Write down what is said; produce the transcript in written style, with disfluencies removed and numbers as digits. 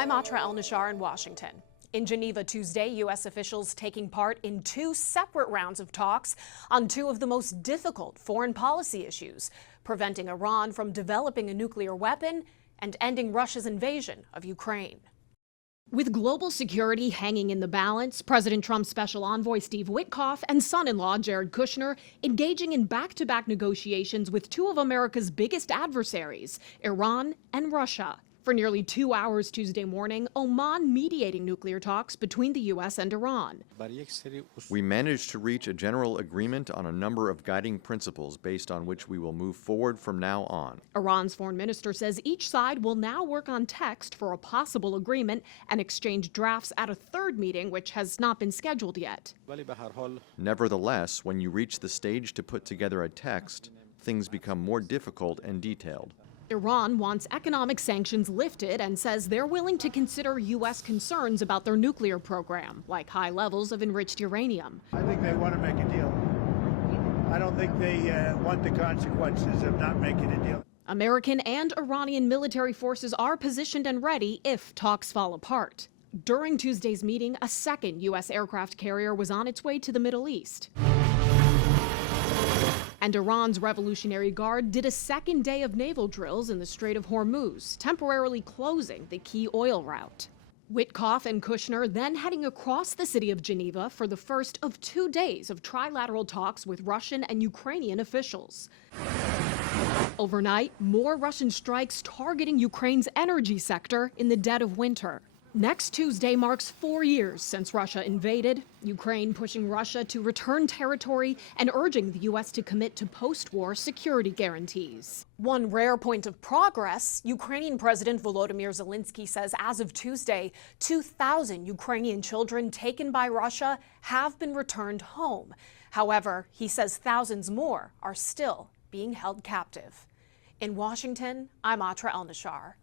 I'm Atra El-Nashar in Washington. In Geneva Tuesday, U.S. officials taking part in two separate rounds of talks on two of the most difficult foreign policy issues, preventing Iran from developing a nuclear weapon and ending Russia's invasion of Ukraine. With global security hanging in the balance, President Trump's special envoy Steve Witkoff and son-in-law Jared Kushner engaging in back-to-back negotiations with two of America's biggest adversaries, Iran and Russia. For nearly 2 hours Tuesday morning, Oman mediating nuclear talks between the U.S. and Iran. We managed to reach a general agreement on a number of guiding principles based on which we will move forward from now on. Iran's foreign minister says each side will now work on text for a possible agreement and exchange drafts at a third meeting, which has not been scheduled yet. Nevertheless, when you reach the stage to put together a text, things become more difficult and detailed. Iran wants economic sanctions lifted and says they're willing to consider U.S. concerns about their nuclear program, like high levels of enriched uranium. I think they want to make a deal. I don't think they want the consequences of not making a deal. American and Iranian military forces are positioned and ready if talks fall apart. During Tuesday's meeting, a second U.S. aircraft carrier was on its way to the Middle East. And Iran's Revolutionary Guard did a second day of naval drills in the Strait of Hormuz, temporarily closing the key oil route. Witkoff and Kushner then heading across the city of Geneva for the first of 2 days of trilateral talks with Russian and Ukrainian officials. Overnight, more Russian strikes targeting Ukraine's energy sector in the dead of winter. Next Tuesday marks 4 years since Russia invaded, Ukraine pushing Russia to return territory and urging the U.S. to commit to post-war security guarantees. One rare point of progress, Ukrainian President Volodymyr Zelensky says as of Tuesday, 2,000 Ukrainian children taken by Russia have been returned home. However, he says thousands more are still being held captive. In Washington, I'm Atra El-Nashar.